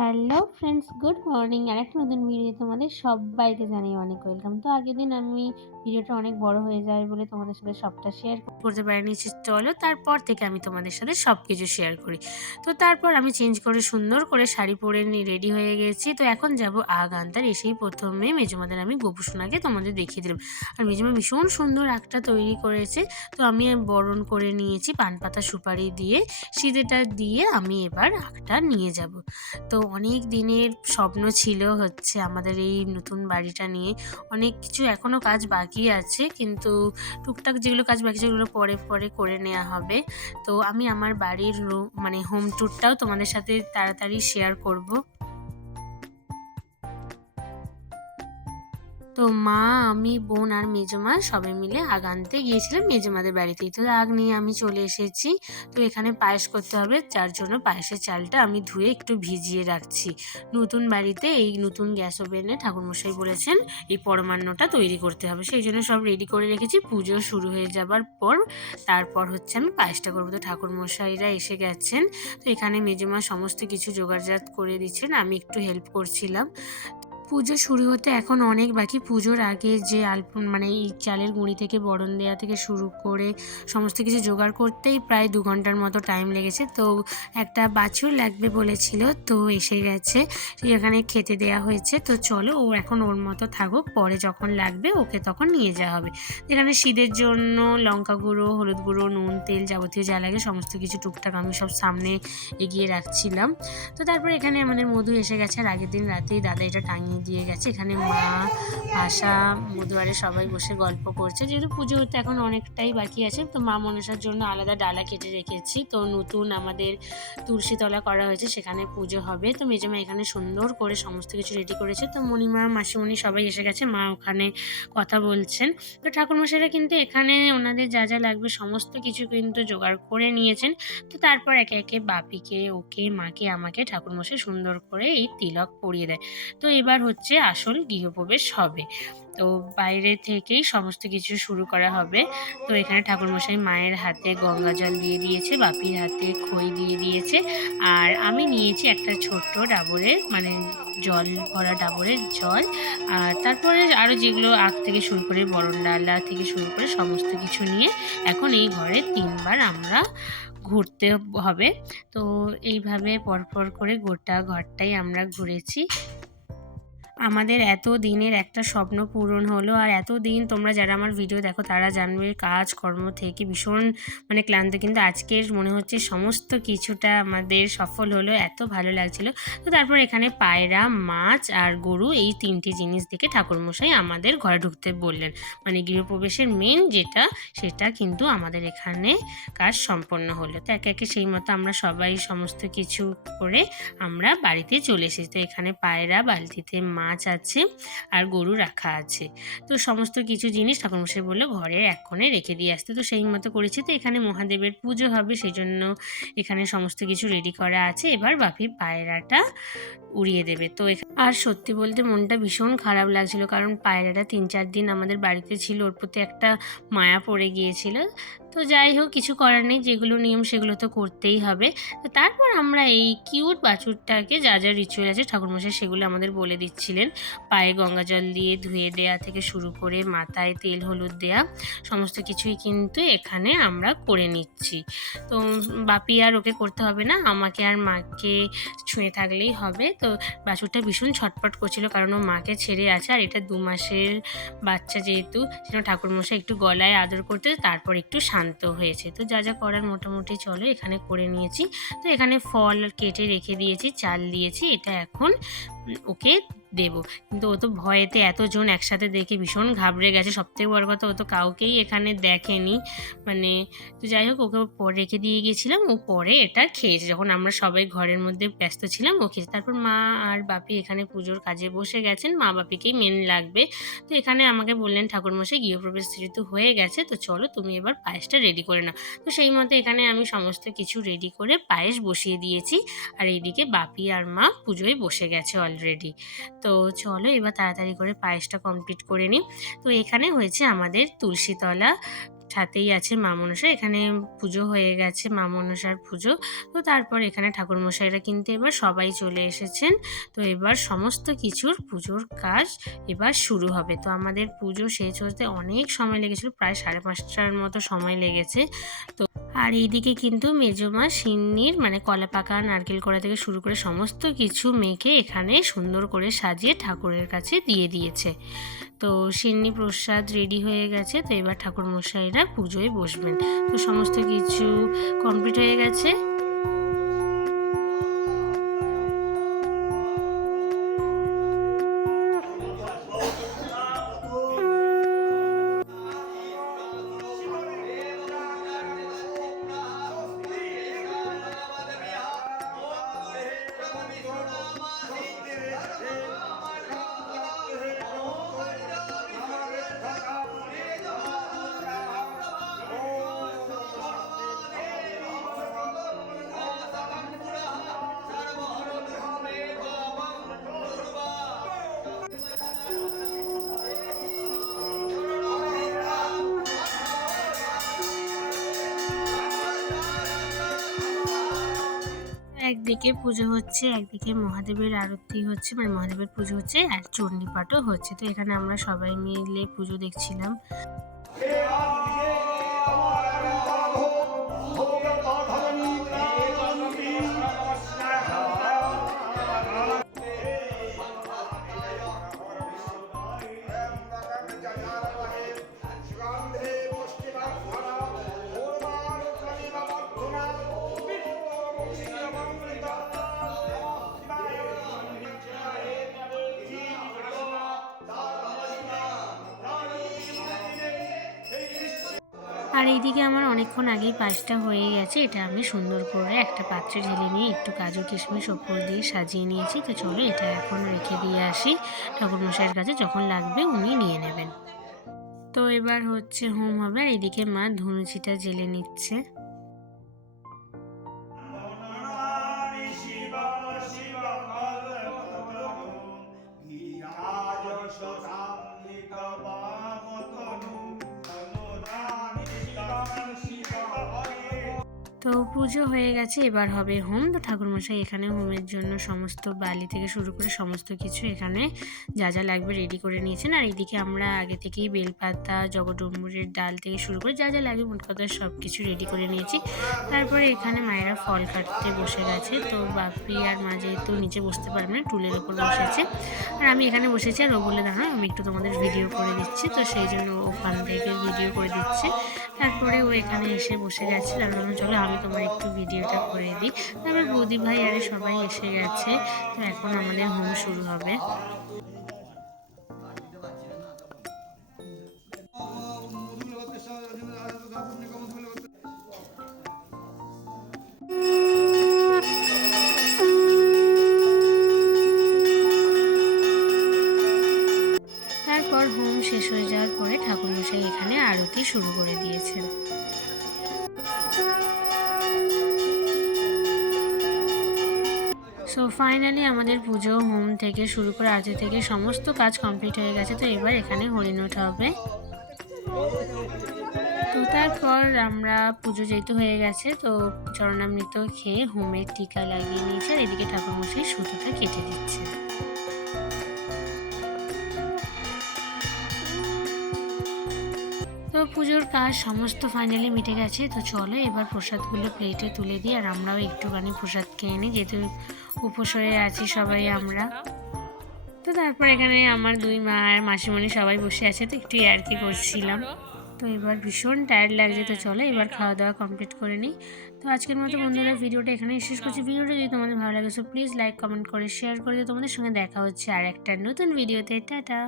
Hello friends, good morning. আরেকটা নতুন video তোমাদের সবাইকে জানাই অনেক ওয়েলকাম। তো আগের দিন আমি ভিডিওটা অনেক বড় হয়ে যায় বলে তোমাদের সাথে সবটা শেয়ার করতে পারিনি। চলো তারপর থেকে আমি তোমাদের সাথে সব কিছু শেয়ার করি। তো তারপর আমি চেঞ্জ করে সুন্দর করে শাড়ি পরে রেডি হয়ে গেছি। তো এখন যাব আগ আনতে। এসেই প্রথমে মেজমাদের আমি গোপুসোনাকে তোমাদের দেখিয়ে দিলাম। আর মেজমা ভীষণ সুন্দর আগটা তৈরি করেছে। তো আমি বরণ করে নিয়েছি পান পাতা সুপারি দিয়ে, সিঁদুরটা দিয়ে আমি এবার আগটা নিয়ে যাব। তো অনেক দিনের স্বপ্ন ছিল হচ্ছে আমাদের এই নতুন বাড়িটা নিয়ে। অনেক কিছু এখনও কাজ বাকি আছে, কিন্তু টুকটাক যেগুলো কাজ বাকি সেগুলো পরে পরে করে নেওয়া হবে। তো আমি আমার বাড়ির হোম ট্যুরটাও তোমাদের সাথে তাড়াতাড়ি শেয়ার করব। তো মা, আমি, বোন আর মেজমা সবাই মিলে আগ আনতে গিয়েছিলাম মেজমাদের বাড়িতেই। তো আগ নিয়ে আমি চলে এসেছি। তো এখানে পায়েস করতে হবে, যার জন্য পায়েসের চালটা আমি ধুয়ে একটু ভিজিয়ে রাখছি। নতুন বাড়িতে এই নতুন গ্যাস ওভেনে ঠাকুরমশাই বলেছেন এই পরমান্নটা তৈরি করতে হবে, সেই জন্য সব রেডি করে রেখেছি। পুজো শুরু হয়ে যাবার পর তারপর হচ্ছে আমি পায়েসটা করবো। তো ঠাকুরমশাইরা এসে গেছেন। তো এখানে মেজমা সমস্ত কিছু জোগাড়জাত করে দিচ্ছেন, আমি একটু হেল্প করছিলাম। পুজো শুরু হতে এখন অনেক বাকি। পুজোর আগে যে এই চালের গুঁড়ি থেকে বরণ দেওয়া থেকে শুরু করে সমস্ত কিছু জোগাড় করতেই প্রায় 2 ঘন্টার মতো টাইম লেগেছে। তো একটা বাছুর লাগবে বলেছিল, তো এসে গেছে, সেখানে খেতে দেয়া হয়েছে। তো চলো, ও এখন ওর মতো থাকুক, পরে যখন লাগবে ওকে তখন নিয়ে যাওয়া হবে। এখানে শীতের জন্য লঙ্কা গুঁড়ো, হলুদ গুঁড়ো, নুন, তেল, যাবতীয় যা লাগে সমস্ত কিছু টুকটাক আমি সব সামনে এগিয়ে রাখছিলাম। তো তারপর এখানে আমাদের মধু এসে গেছে, আর আগের দিন রাতেই দাদা এটা টাঙিয়ে দিয়ে গেছে। এখানে মা, আশা, মধুয়ারে সবাই বসে গল্প করছে, যেহেতু পুজো হতে এখন অনেকটাই বাকি আছে। তো মা মনসার জন্য আলাদা ডালা কেটে রেখেছি। তো নতুন আমাদের তুলসীতলা করা হয়েছে, সেখানে পুজো হবে। তো মেজমা এখানে সুন্দর করে সমস্ত কিছু রেডি করেছে। তো মণিমা, মাসিমণি সবাই এসে গেছে, মা ওখানে কথা বলছেন। তো ঠাকুরমশাইরা কিন্তু এখানে ওনাদের যা যা লাগবে সমস্ত কিছু কিন্তু জোগাড় করে নিয়েছেন। তো তারপর একে একে বাপিকে, ওকে, মাকে, আমাকে ঠাকুরমশাই সুন্দর করে এই তিলক পরিয়ে দেয়। তো এবার হচ্ছে আসল গৃহপ্রবেশ হবে। তো বাইরে থেকেই সমস্ত কিছু শুরু করা হবে। তো এখানে ঠাকুরমশাই মায়ের হাতে গঙ্গা জল দিয়ে দিয়েছে, বাপির হাতে খই দিয়ে দিয়েছে, আর আমি নিয়েছি একটা ছোট্ট ডাবরের জল ভরা ডাবরের জল। আর তারপরে আরও যেগুলো আগ থেকে শুরু করে বরণ ডালা থেকে শুরু করে সমস্ত কিছু নিয়ে এখন এই ঘরে 3বার আমরা ঘুরতে হবে। তো এইভাবে পরপর করে গোটা ঘরটাই আমরা ঘুরেছি। আমাদের এত দিনের একটা স্বপ্ন পূরণ হলো। আর এতদিন তোমরা যারা আমার ভিডিও দেখো তারা জানবে কাজকর্ম থেকে ভীষণ ক্লান্ত, কিন্তু আজকের মনে হচ্ছে সমস্ত কিছুটা আমাদের সফল হলো, এত ভালো লাগছিল। তো তারপর এখানে পায়রা, মাছ আর গরু, এই 3টি জিনিস দেখে ঠাকুরমশাই আমাদের ঘরে ঢুকতে বললেন। গৃহপ্রবেশের মেন যেটা, সেটা কিন্তু আমাদের এখানে কাজ সম্পন্ন হলো। তো একে একে সেই মতো আমরা সবাই সমস্ত কিছু করে আমরা বাড়িতে চলে এসেছি। তো এখানে পায়রা, বালতিতে মাছ আছে আর গরু রাখা আছে। তো সমস্ত কিছু জিনিস ঠাকুরমশাই বললো ঘরের এক কোণে রেখে দিয়ে আসতে। তো সেই মতো করেছি। তো এখানে মহাদেবের পুজো হবে, সেই জন্য এখানে সমস্ত কিছু রেডি করা আছে। এবার বাপি পায়রাটা উড়িয়ে দেবে। তো আর সত্যি বলতে মনটা ভীষণ খারাপ লাগছিল, কারণ পায়রাটা 3-4 দিন আমাদের বাড়িতে ছিল, ওর প্রতি একটা মায়া পড়ে গিয়েছিল। তো যাই হোক, কিছু করার নেই, যেগুলো নিয়ম সেগুলো তো করতেই হবে। তো তারপর আমরা এই কিউট বাছুরটাকে যা যা রিচুয়াল আছে ঠাকুরমশাই সেগুলো আমাদের বলে দিচ্ছিলেন। পায়ে গঙ্গা জল দিয়ে ধুয়ে দেয়া থেকে শুরু করে মাথায় তেল হলুদ দেয়া সমস্ত কিছুই কিন্তু এখানে আমরা করে নিচ্ছি। তো বাপি আর ওকে করতে হবে না, আমাকে আর মাকে ছুঁয়ে থাকলেই হবে। তো বাছুরটা ভীষণ ছটপট করছিল, কারণ ও মাকে ছেড়ে আছে, আর এটা 2 মাসের বাচ্চা যেহেতু, সেজন্য ঠাকুরমশাই একটু গলায় আদর করতে তারপর একটু শান্ত হয়েছে। তো যা যা করার মোটামুটি চলো এখানে করে নিয়েছি। তো এখানে ফল কেটে রেখে দিয়েছি, চাল দিয়েছি, এটা এখন ওকে দেব। কিন্তু ও তো ভয়েতে এতজন একসাথে দেখে ভীষণ ঘাবড়ে গেছে। সবথেকে বড় কথা, ও তো কাউকেই এখানে দেখেনি। তো যাই হোক, ওকে পরে রেখে দিয়ে গেছিলাম, ও পরে এটা খেয়েছে যখন আমরা সবাই ঘরের মধ্যে ব্যস্ত ছিলাম, ও খেয়েছে। তারপর মা আর বাপি এখানে পুজোর কাজে বসে গেছেন, মা বাপিকেই মেন লাগবে। তো এখানে আমাকে বললেন ঠাকুরমশাই গৃহপ্রবেশ যেহেতু হয়ে গেছে, তো চলো তুমি এবার পায়েসটা রেডি করে নাও। তো সেই মতো এখানে আমি সমস্ত কিছু রেডি করে পায়েস বসিয়ে দিয়েছি, আর এইদিকে বাপি আর মা পুজোয় বসে গেছে অলরেডি। তো চলো এবার তাড়াতাড়ি করে পায়েসটা কমপ্লিট করে নিই। তো এখানে হয়েছে আমাদের তুলসীতলা সাথেই আছে মা মনসা। এখানে পুজো হয়ে গেছে, মা মনসার পুজো। তো তারপর এখানে ঠাকুরমশাইরা কিন্তু এবার সবাই চলে এসেছেন। তো এবার সমস্ত কিছুর পুজোর কাজ এবার শুরু হবে। তো আমাদের পুজো শেষ হতে অনেক সময় লেগেছিল, প্রায় 5:30টার মতো সময় লেগেছে। তো আর এইদিকে কিন্তু মেজমা সিন্নির মানে কলা পাকা নারকেল কড়া থেকে শুরু করে সমস্ত কিছু মেখে এখানে সুন্দর করে সাজিয়ে ঠাকুরের কাছে দিয়ে দিয়েছে। তো সিন্নি প্রসাদ রেডি হয়ে গেছে। তো এবার ঠাকুরমশাইরা পুজোয় বসবেন। তো সমস্ত কিছু কমপ্লিট হয়ে গেছে। একদিকে পুজো হচ্ছে, একদিকে মহাদেবের আরতি হচ্ছে, মানে মহাদেবের পুজো হচ্ছে আর চণ্ডীপাঠও হচ্ছে। তো এখানে আমরা সবাই মিলে পুজো দেখছিলাম। আর এইদিকে আমার অনেকক্ষণ আগেই পায়েসটা হয়ে গেছে। এটা আমি সুন্দর করে একটা পাত্রে ঢেলে নিয়ে একটু কাজু কিশমিশ ওপর দিয়ে সাজিয়ে নিয়েছি। তো চলো এটা এখন রেখে দিয়ে আসি ঠাকুরমশাইয়ের কাছে, যখন লাগবে উনি নিয়ে নেবেন। তো এবার হচ্ছে হোম হবে, আর এদিকে মা ধুনুচিটা জেলে নিচ্ছে। তো পুজো হয়ে গেছে, এবার হবে হোম। তো ঠাকুরমশাই এখানে হোমের জন্য সমস্ত বালি থেকে শুরু করে সমস্ত কিছু এখানে যা যা লাগবে রেডি করে নিয়েছেন। আর এদিকে আমরা আগে থেকেই বেলপাতা, জগডম্বুরের ডাল থেকে শুরু করে যা যা লাগবে মোট কথা সব কিছু রেডি করে নিয়েছি। তারপরে এখানে মায়েরা ফল কাটতে বসে গেছে। তো বাপি আর মা যেহেতু নিচে বসতে পারবে না, টুলের ওপর বসেছে, আর আমি এখানে বসেছি। আর ও বলে দাঁড়াও আমি একটু তোমাদের ভিডিও করে দিচ্ছি। তো সেই জন্য ওখান থেকে ভিডিও করে দিচ্ছে। তারপরে ও এখানে এসে বসে গেছে। তারপর চলো আমি তোমার একটু ভিডিওটা করে দিই। তারপর বৌদি ভাই আরে সবাই এসে গেছে। তো এখন আমাদের হোম শুরু হবে। তারপর হোম শেষ হয়ে যাওয়ার পরে ঠাকুরমশাই এখানে আরতি শুরু করে দিয়েছেন। সো ফাইনালি আমাদের পুজো হোম থেকে শুরু করে আরতি থেকে সমস্ত কাজ কমপ্লিট হয়ে গেছে। তো এবার এখানে হরিণোট হবে। তো তারপর আমরা পুজো যেহেতু হয়ে গেছে, তো চরণামৃত খেয়ে হোমের টিকা লাগিয়ে নিয়েছে। আর এদিকে ঠাকুরমশাই সুতোটা কেটে দিচ্ছে। তো পুজোর কাজ সমস্ত ফাইনালি মিটে গেছে। তো চলো এবার প্রসাদগুলো প্লেটে তুলে দিই, আর আমরাও একটুখানি প্রসাদ খেয়ে নিই, যেহেতু উপোস হয়ে আছি সবাই আমরা। তো তারপর এখানে আমার দুই মা আর মাসিমণি সবাই বসে আছে, তো একটু ইয়ার্কি করছিলাম। তো এবার ভীষণ টায়ার্ড লাগছে। তো চলো এবার খাওয়া দাওয়া কমপ্লিট করে নিই। তো আজকের মতো বন্ধুরা ভিডিওটা এখানেই শেষ করছি। ভিডিওটা যদি তোমাদের ভালো লাগে সো প্লিজ লাইক কমেন্ট করে শেয়ার করে দিও। তোমাদের সঙ্গে দেখা হচ্ছে আর একটা নতুন ভিডিওতে। টাটা।